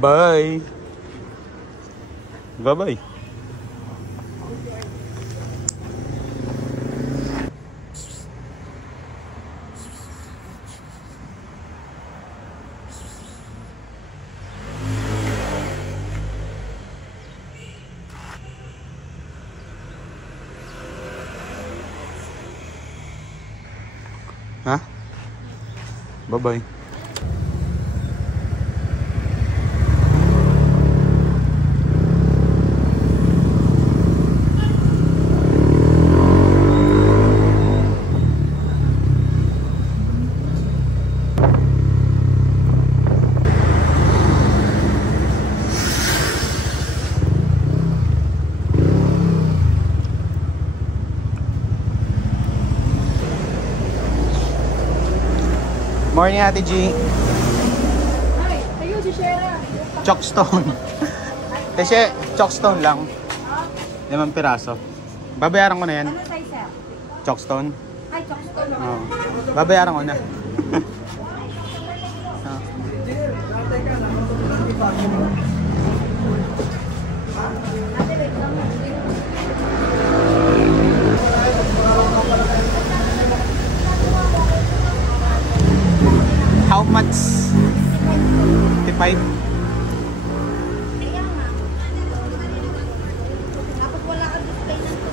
Bye-bye. Bye-bye. Ha? Bye-bye. Morning, Ate G. Ay, ayun si Shera. Chalkstone. Kasi chalkstone lang. 5 piraso. Babayaran ko na yan. Ano size, sir? Chalkstone. Ay, Chalkstone. Oo. Babayaran ko na. How much? 55? Kaya nga. Dapat wala kang display na to.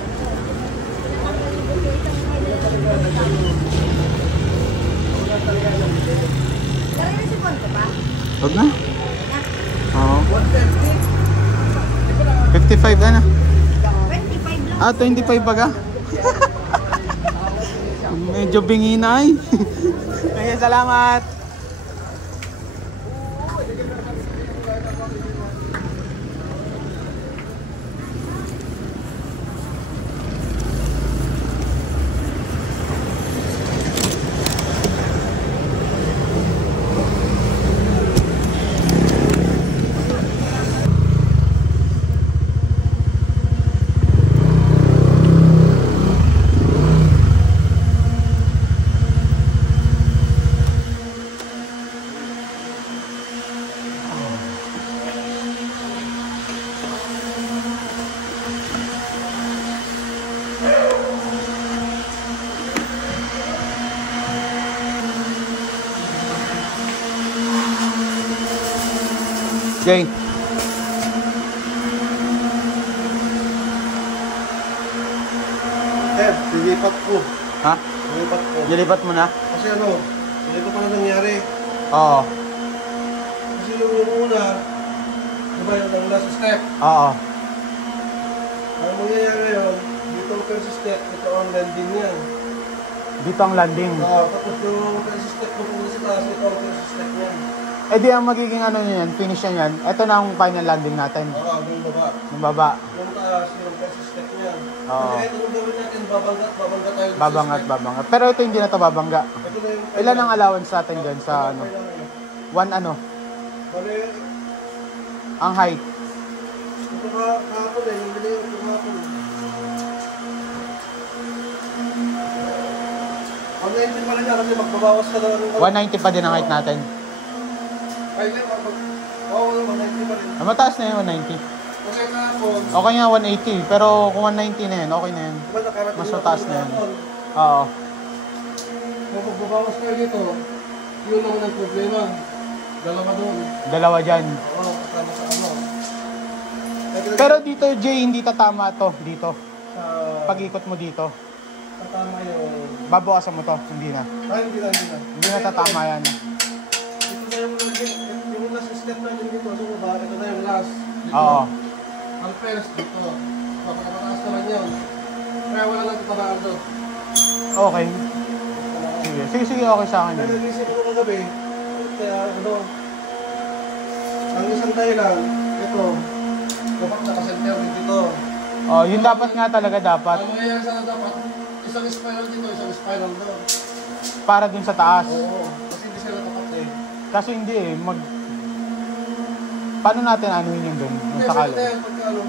Dala na si Ponto ba? Huwag na. Oo. 55 na. 25 lang. Ah, 25 pa ka? Medyo bingi na ay. Okay, salamat. Jay. Sir, lilipat ko. Ha? Lilipat ko. Nilipat mo na? Kasi ano, hindi ko pa na nangyari. Oo. Kasi yung una, diba yung last step? Oo. Ang mangyayari ngayon, dito ang first step, ito ang landing niya. Dito ang landing. Tapos yung first step mo kung sa taas, ito ang first step niya. Eh di ang magiging ano niyan, finish niya yan. Ito na ang final landing natin. Oo, yung baba. Yung baba. Yung taas, yung first step niya. Oo. Kaya ito yung gawin natin, babanggat tayo. Babangat, babangat. Pero ito hindi na to babangga. Ito na yung... Ilan ang allowance natin dyan sa ano? 1 ano? Bale, Ang height. ito kahapon eh, yung bili yung kahapon. Ang ngayon pala niya kasi magbabawas ka daw ng... 190 pa din ang height natin. Ay, hindi, oo, 190 pa rin. Ah, mataas na yun, 190. Kasi kahapon, Okay nga, 180. Pero kung 190 na yun, okay na yun. diba nakarating Mas na mataas kami na yun. kahapon. Oo. Kung magbabawas kayo dito, yun naman ang problema. Dalawa doon. Dalawa dyan. Oo, kasama sa ano. Pero dito, Jay, hindi tatama to. Dito. Sa... Pag-ikot mo dito. Tatama yung... Babawasan mo to. Hindi na. Ay, hindi na. Hindi na tatama yan. Ito na yung last step natin dito. So, ba? Ito na yung last. Dito. Oo. Ang first dito. Papakataas naman yun. Kaya wala nang tamaan doon. Okay. Sige. Sige, okay sa akin. Kaya Yun. nag-isip ko kagabi. Kaya ano, ang isang dahilan, ito, dapat naka-center dito. Oh, yun dapat nga talaga dapat. Ang mangyayari sana dapat, isang spiral dito, isang spiral doon. Para dun sa taas. Oo, kasi hindi sila tapat eh. Kaso hindi eh. Paano natin anuhin yun dun? Yung sakalo? Kaya pagka ano,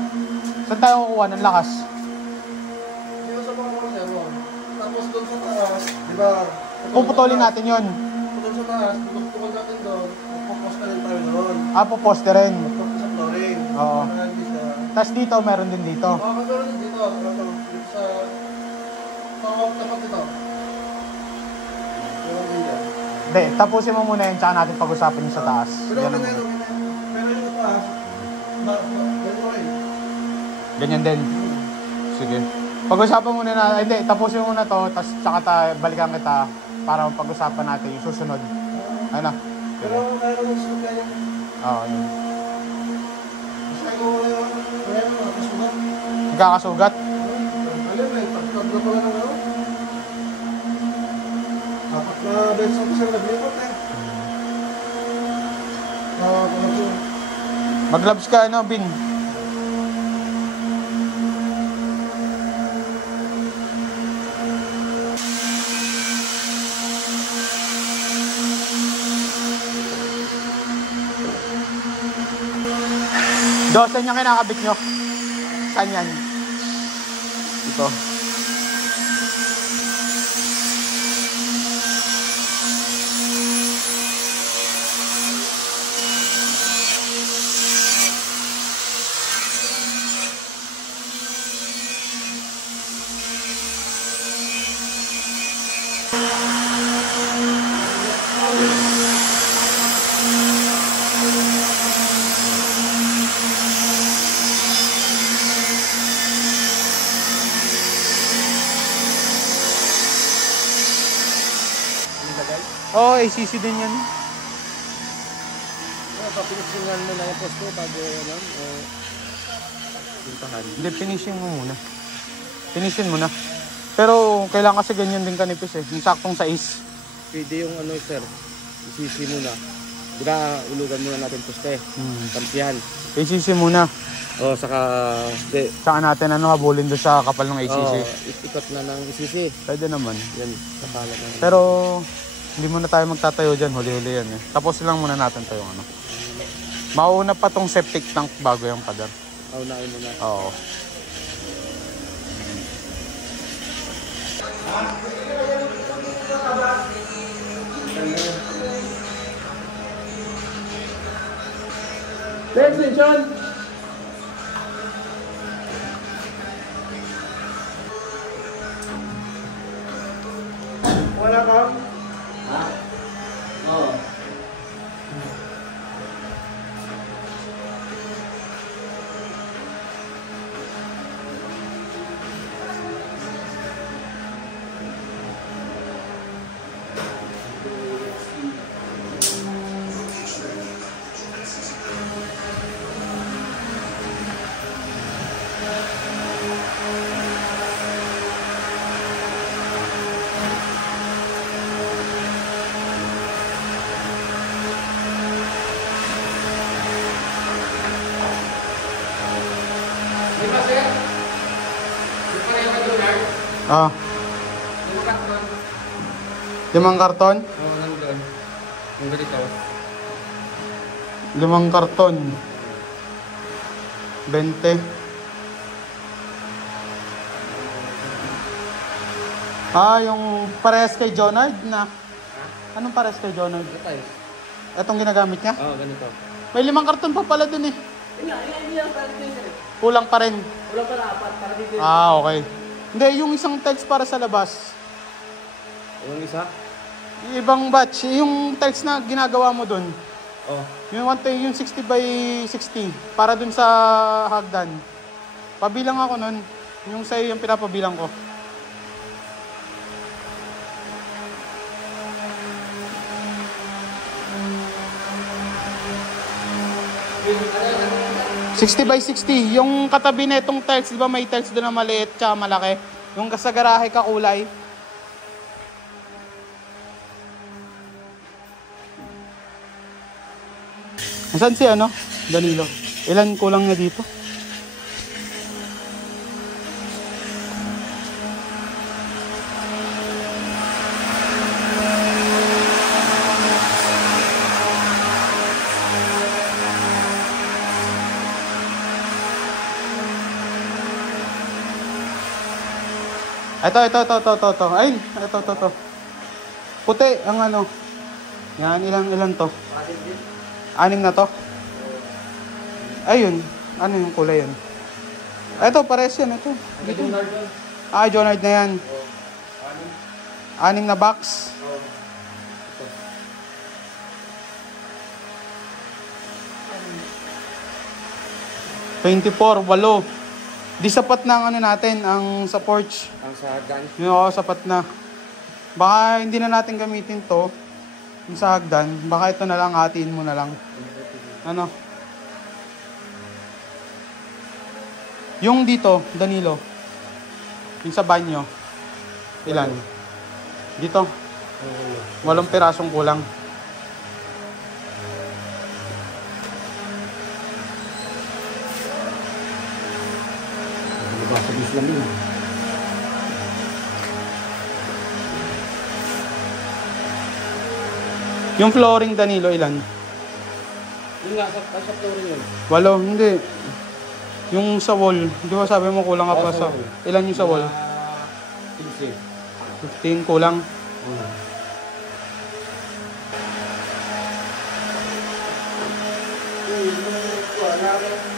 Saan tayo kukuha ng lakas? dito sa mga mga zero. Tapos doon sa taas, di ba? Puputulin natin yun. Doon sa taas, tutulungan natin doon, magpupos na rin tayo doon. Ah, po poste rin. Pagpapit sa flooring. Oo. Para hindi siya... Tapos dito, meron din dito. Oo, meron din dito. Dito sa... Tapat dito. Meron din dyan. Hindi, tapusin mo muna yun, tsaka natin pag-usapan yung sa taas. Pero Yan okay ang- na yun, okay na yun. Pero yung taas, ganito rin. Ganyan din. Sige. Pag-usapan muna na, hindi, tapusin muna to, tapos tsaka balikan kita para pag-usapan natin yung susunod. Ano? Pero meron yung sulit kaya. Oo, yun. Kasi ko wala yung mga kasugat. Nagkakasugat? Alam mo, tatlo pala ng ano. Apat na beds officer naglipat eh. Ano po? Mag-gloves ka, ano, Bin? Dosen yung kinakabit nyo. Saan yan? Ito. Oo, ACC din yan. Papinistingan mo na yung posto bago ano? Puntahan. Hindi, finishing mo muna. Finishin mo na. Pero kailangan kasi ganyan din kanipis eh. Yung saktong size. Pwede yung ano sir, isisi muna. Diba, ulugan muna natin poste. Kampihan. ACC muna. O, saka... Saka natin ano, habulin doon sa kapal ng ACC. Ikot na ng isisi. Pwede naman. Yan, kapala na. Pero hindi muna tayo magtatayo dyan. Huli-huli yan eh. Tapos lang muna natin tayo ano. Mauna pa tong septic tank bago yung pader. Aunain mo na. Oo. Extension! Wala ka? Ha? Oo. Ah. 5 karton? Oo, nandun. Yung ganito. 5 karton. 20. Ah, yung parehas kay Jonard na. Anong parehas kay Jonard? Ito tayo. Itong ginagamit niya? Oo, ganito. May 5 karton pa pala dun eh. Kulang pa rin. Wala pala apat, para dito. Ah, okay. Hindi, yung isang tiles para sa labas. Yung isa? Yung ibang batch, yung tiles na ginagawa mo dun. Oo. Yung 60 by 60 para dun sa hagdan. Pabilang ako nun. Yung sa'yo yung pinapabilang ko. $60 by 60. Yung katabi na itong tiles, di ba may tiles doon na maliit tsaka malaki? Yung sa garahe kakulay. Nasaan si ano? Danilo. Ilan kulang niya dito? Ito. Ay, ito. Puti, ang ano. Yan, ilan to? 6 na to? Ayun. Ano yung kulay yun? Ito, pares yan. Ito. May Jonard yun. Ah, Jonard na yan. Oh. Anim Anim. na box. Oh. Ito. 24, 8. Di sapat na ang ano natin, ang sa porch. Ang sa hagdan. Oo, sapat na. Baka hindi na natin gamitin to. Yung sa hagdan. Baka ito na lang, hatiin mo na lang. Ano? Yung dito, Danilo. Yung sa banyo. Ilan? Dito. 8 pirasong kulang. Sabis lang yun. Yung flooring, Danilo, ilan? Yun nga, sa flooring yun. 8, hindi. Yung sa wall, di ba sabi mo kulang ka pa sa... Ilan yung sa wall? 15, kulang. Wala